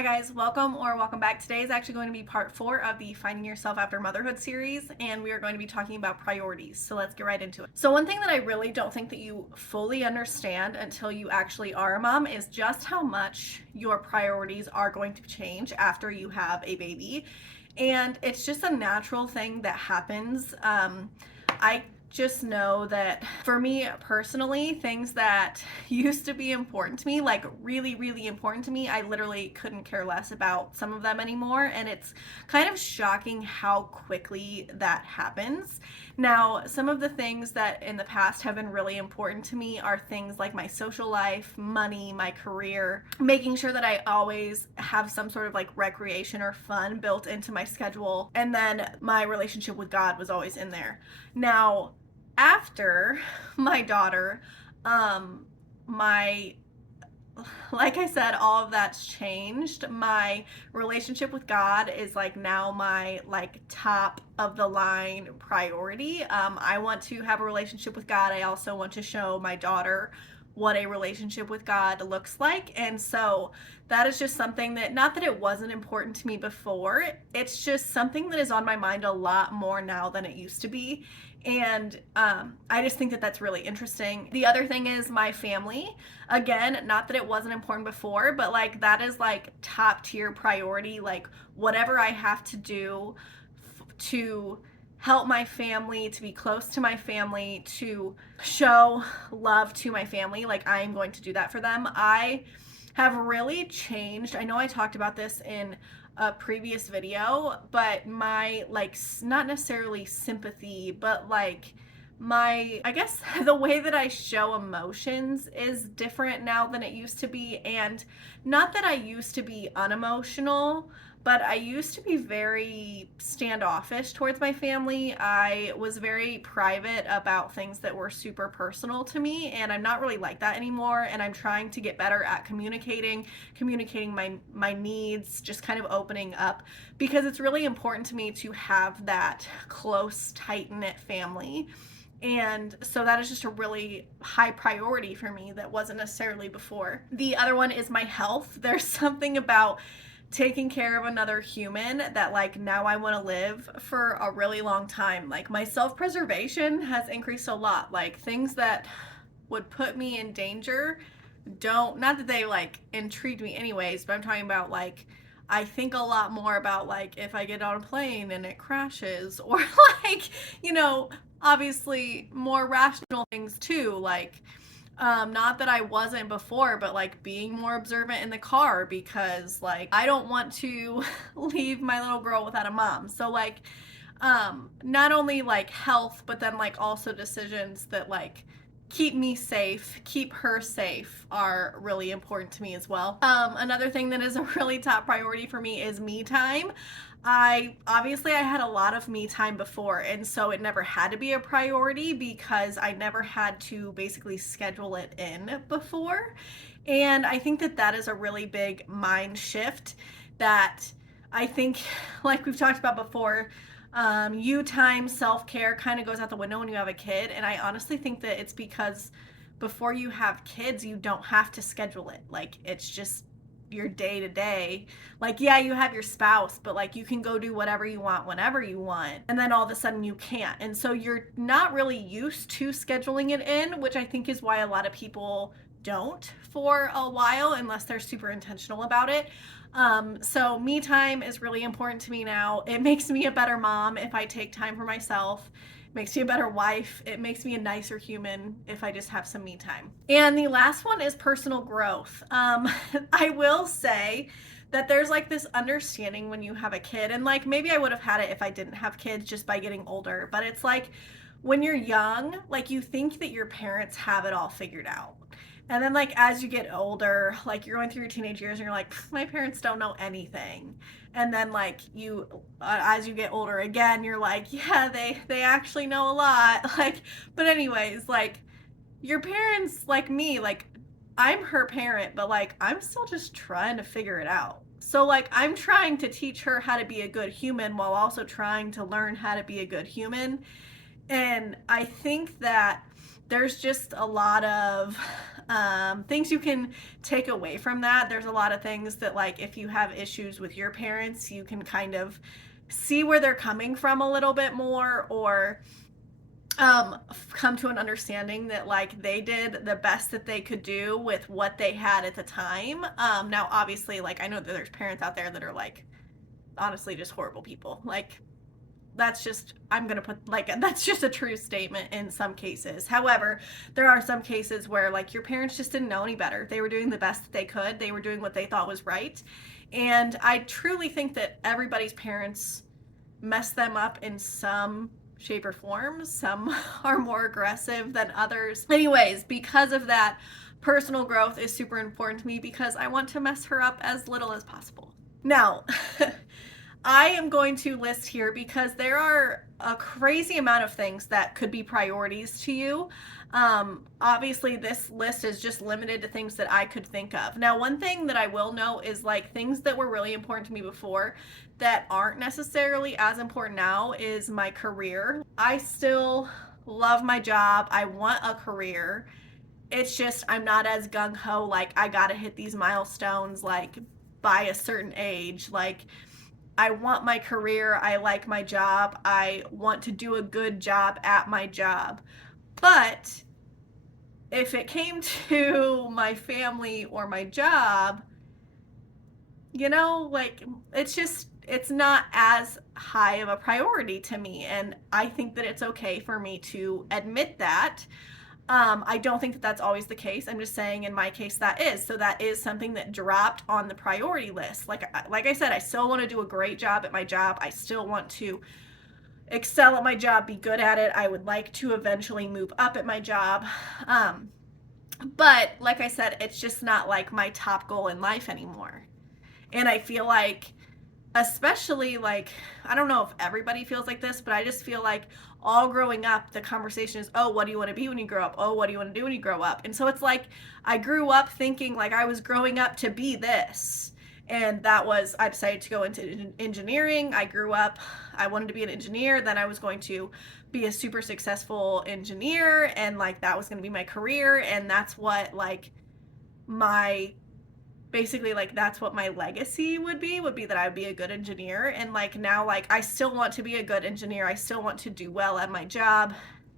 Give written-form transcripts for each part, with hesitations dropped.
Hi guys, welcome back. Today is actually going to be part 4 of the Finding Yourself After Motherhood series, and we are going to be talking about priorities. So let's get right into it. So one thing that I really don't think that you fully understand until you actually are a mom is just how much your priorities are going to change after you have a baby. And it's just a natural thing that happens. I just know that for me personally, things that used to be important to me, like really, really important to me, I literally couldn't care less about some of them anymore. And it's kind of shocking how quickly that happens. Now, some of the things that in the past have been really important to me are things like my social life, money, my career, making sure that I always have some sort of like recreation or fun built into my schedule. And then my relationship with God was always in there. Now, after my daughter, my like I said, all of that's changed. My relationship with God is like now my like top of the line priority. I want to have a relationship with God. I also want to show my daughter what a relationship with God looks like. And so that is just something that, not that it wasn't important to me before, it's just something that is on my mind a lot more now than it used to be. And I just think that that's really interesting. The other thing is my family. Again, not that it wasn't important before, but like that is like top tier priority. Like whatever I have to do to help my family, to be close to my family, to show love to my family, like I am going to do that for them. I have really changed. I know I talked about this in a previous video, but my like not necessarily sympathy, but like my, I guess the way that I show emotions is different now than it used to be. And not that I used to be unemotional, but I used to be very standoffish towards my family. I was very private about things that were super personal to me, and I'm not really like that anymore. And I'm trying to get better at communicating my needs, just kind of opening up, because it's really important to me to have that close, tight-knit family. And so that is just a really high priority for me that wasn't necessarily before. The other one is my health. There's something about taking care of another human that like now I want to live for a really long time. Like my self-preservation has increased a lot. Like things that would put me in danger don't, not that they like intrigued me anyways, but I'm talking about like I think a lot more about like if I get on a plane and it crashes, or like, you know, obviously more rational things too, like not that I wasn't before, but like being more observant in the car, because like I don't want to leave my little girl without a mom. So like not only like health, but then like also decisions that like keep me safe, keep her safe are really important to me as well. Another thing that is a really top priority for me is me time. I had a lot of me time before, and so it never had to be a priority because I never had to basically schedule it in before. And I think that that is a really big mind shift that I think, like we've talked about before, you time, self-care kind of goes out the window when you have a kid. And I honestly think that it's because before you have kids, you don't have to schedule it. Like it's just your day to day. Like, yeah, you have your spouse, but like you can go do whatever you want whenever you want. And then all of a sudden you can't. And so you're not really used to scheduling it in, which I think is why a lot of people don't for a while unless they're super intentional about it. So me time is really important to me now. It makes me a better mom if I take time for myself. It makes me a better wife. It makes me a nicer human if I just have some me time. And the last one is personal growth. I will say that there's like this understanding when you have a kid, and like maybe I would have had it if I didn't have kids just by getting older, but it's like when you're young, like you think that your parents have it all figured out. And then like as you get older, like you're going through your teenage years and you're like, my parents don't know anything. And then like you as you get older again, you're like, yeah, they actually know a lot. Like, but anyways, like your parents, like me, like I'm her parent, but like I'm still just trying to figure it out. So like I'm trying to teach her how to be a good human while also trying to learn how to be a good human. And I think that there's just a lot of Things you can take away from that. There's a lot of things that, like, if you have issues with your parents, you can kind of see where they're coming from a little bit more, or come to an understanding that, like, they did the best that they could do with what they had at the time. Now obviously, like, I know that there's parents out there that are, like, honestly just horrible people. Like, that's just, I'm gonna put, like, that's just a true statement in some cases. However, there are some cases where, like, your parents just didn't know any better. They were doing the best that they could. They were doing what they thought was right. And I truly think that everybody's parents mess them up in some shape or form. Some are more aggressive than others. Anyways, because of that, personal growth is super important to me because I want to mess her up as little as possible. Now, I am going to list here because there are a crazy amount of things that could be priorities to you. Obviously, this list is just limited to things that I could think of. Now, one thing that I will note is, like, things that were really important to me before that aren't necessarily as important now is my career. I still love my job. I want a career. It's just I'm not as gung-ho, like, I gotta hit these milestones, like, by a certain age. Like, I want my career. I like my job. I want to do a good job at my job. But if it came to my family or my job, like, it's not as high of a priority to me. And I think that it's okay for me to admit that. I don't think that that's always the case. I'm just saying in my case that is. So that is something that dropped on the priority list. Like I said, I still want to do a great job at my job. I still want to excel at my job, be good at it. I would like to eventually move up at my job. But like I said, it's just not like my top goal in life anymore. And I feel like, especially, like, I don't know if everybody feels like this, but I just feel like all growing up, the conversation is, oh, what do you want to be when you grow up? Oh, what do you want to do when you grow up? And so it's like I grew up thinking like I was growing up to be this. And I decided to go into engineering. I grew up, I wanted to be an engineer. Then I was going to be a super successful engineer. And, like, that was going to be my career. And that's what, like, basically, like, that's what my legacy would be that I would be a good engineer. And, like, now, like, I still want to be a good engineer. I still want to do well at my job,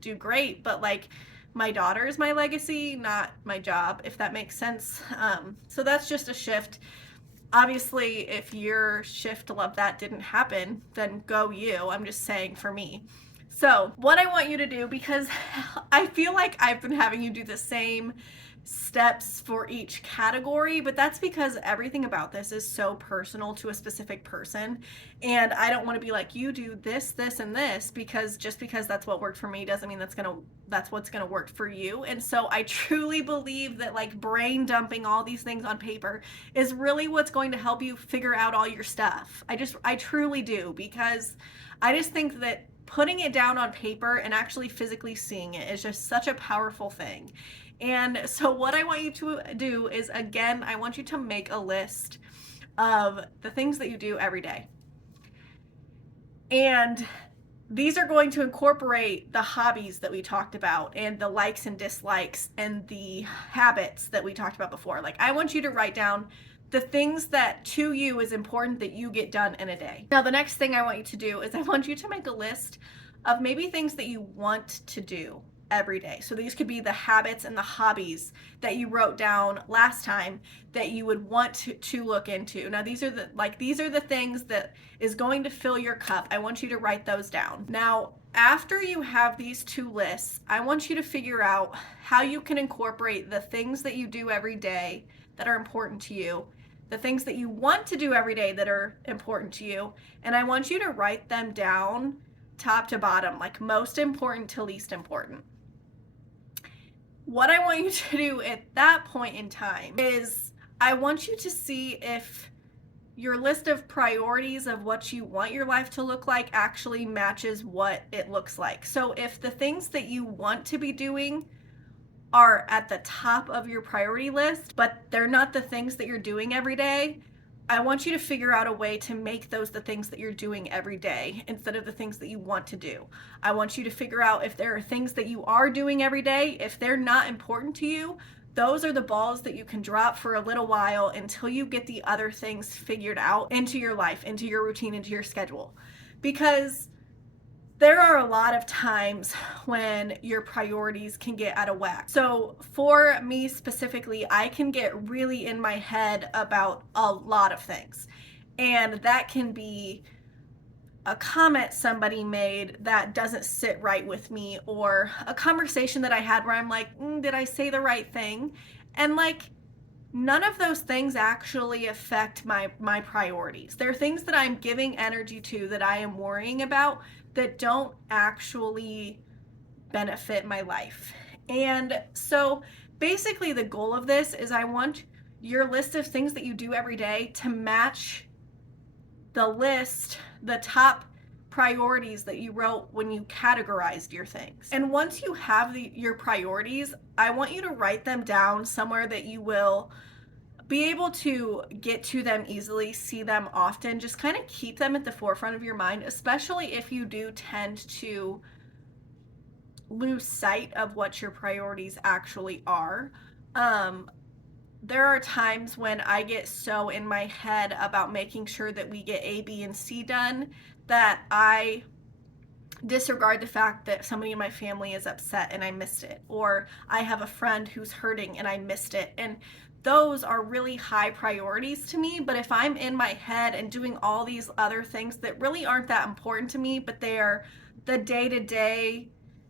do great, but, like, my daughter is my legacy, not my job, if that makes sense. So that's just a shift. Obviously, if your shift of that didn't happen, then go you. I'm just saying for me. So what I want you to do, because I feel like I've been having you do the same steps for each category, but that's because everything about this is so personal to a specific person. And I don't want to be like, you do this, this, and this, because just because that's what worked for me doesn't mean that's what's gonna work for you. And so I truly believe that, like, brain dumping all these things on paper is really what's going to help you figure out all your stuff. I truly do, because I just think that putting it down on paper and actually physically seeing it is just such a powerful thing. And so what I want you to do is, again, I want you to make a list of the things that you do every day. And these are going to incorporate the hobbies that we talked about and the likes and dislikes and the habits that we talked about before. Like, I want you to write down the things that to you is important that you get done in a day. Now, the next thing I want you to do is I want you to make a list of maybe things that you want to do every day. So these could be the habits and the hobbies that you wrote down last time that you would want to look into. Now, these are the things that is going to fill your cup. I want you to write those down. Now, after you have these two lists, I want you to figure out how you can incorporate the things that you do every day that are important to you, the things that you want to do every day that are important to you, and I want you to write them down top to bottom, like most important to least important. What I want you to do at that point in time is I want you to see if your list of priorities of what you want your life to look like actually matches what it looks like. So if the things that you want to be doing are at the top of your priority list, but they're not the things that you're doing every day, I want you to figure out a way to make those the things that you're doing every day instead of the things that you want to do. I want you to figure out if there are things that you are doing every day, if they're not important to you, those are the balls that you can drop for a little while until you get the other things figured out into your life, into your routine, into your schedule. Because there are a lot of times when your priorities can get out of whack. So for me specifically, I can get really in my head about a lot of things. And that can be a comment somebody made that doesn't sit right with me, or a conversation that I had where I'm like, did I say the right thing? And like, none of those things actually affect my priorities. They're things that I'm giving energy to, that I am worrying about, that don't actually benefit my life. And so basically the goal of this is I want your list of things that you do every day to match the list, the top priorities that you wrote when you categorized your things. And once you have your priorities, I want you to write them down somewhere that you will be able to get to them easily, see them often. Just kind of keep them at the forefront of your mind, especially if you do tend to lose sight of what your priorities actually are. There are times when I get so in my head about making sure that we get A, B, and C done that I disregard the fact that somebody in my family is upset and I missed it, or I have a friend who's hurting and I missed it. And those are really high priorities to me. But if I'm in my head and doing all these other things that really aren't that important to me, but they are the day-to-day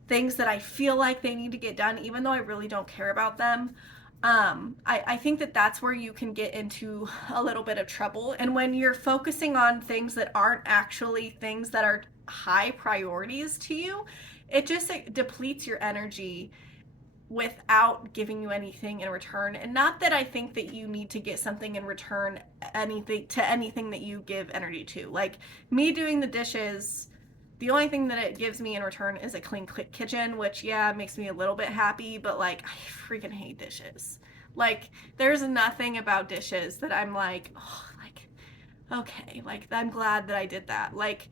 things that I feel like they need to get done, even though I really don't care about them, I think that that's where you can get into a little bit of trouble. And when you're focusing on things that aren't actually things that are high priorities to you, it just depletes your energy without giving you anything in return. And not that I think that you need to get something in return, anything that you give energy to. Like me doing the dishes, the only thing that it gives me in return is a clean kitchen, which yeah, makes me a little bit happy, but like I freaking hate dishes. Like there's nothing about dishes that I'm like, oh, like okay, like I'm glad that I did that. Like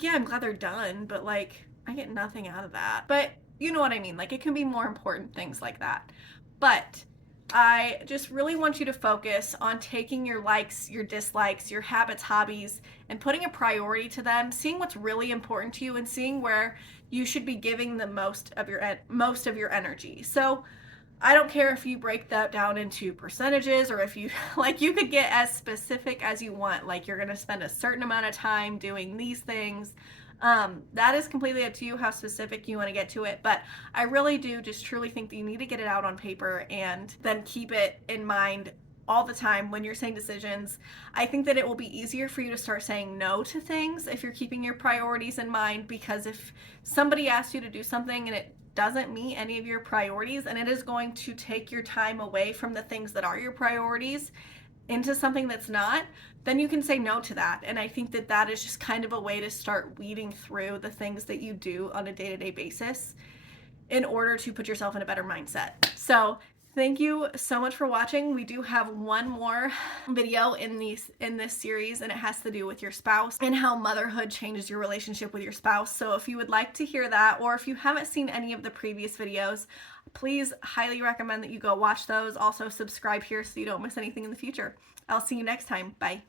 yeah, I'm glad they're done, but like I get nothing out of that. But you know what I mean? Like it can be more important things like that. But I just really want you to focus on taking your likes, your dislikes, your habits, hobbies, and putting a priority to them, seeing what's really important to you and seeing where you should be giving the most of your energy. So I don't care if you break that down into percentages, or if you like, you could get as specific as you want. Like you're going to spend a certain amount of time doing these things. That is completely up to you how specific you want to get to it. But I really do just truly think that you need to get it out on paper and then keep it in mind all the time when you're saying decisions. I think that it will be easier for you to start saying no to things if you're keeping your priorities in mind, because if somebody asks you to do something and it doesn't meet any of your priorities, and it is going to take your time away from the things that are your priorities into something that's not, then you can say no to that. And I think that that is just kind of a way to start weeding through the things that you do on a day-to-day basis in order to put yourself in a better mindset. So thank you so much for watching. We do have one more video in this series, and it has to do with your spouse and how motherhood changes your relationship with your spouse. So if you would like to hear that, or if you haven't seen any of the previous videos, please highly recommend that you go watch those. Also subscribe here so you don't miss anything in the future. I'll see you next time. Bye.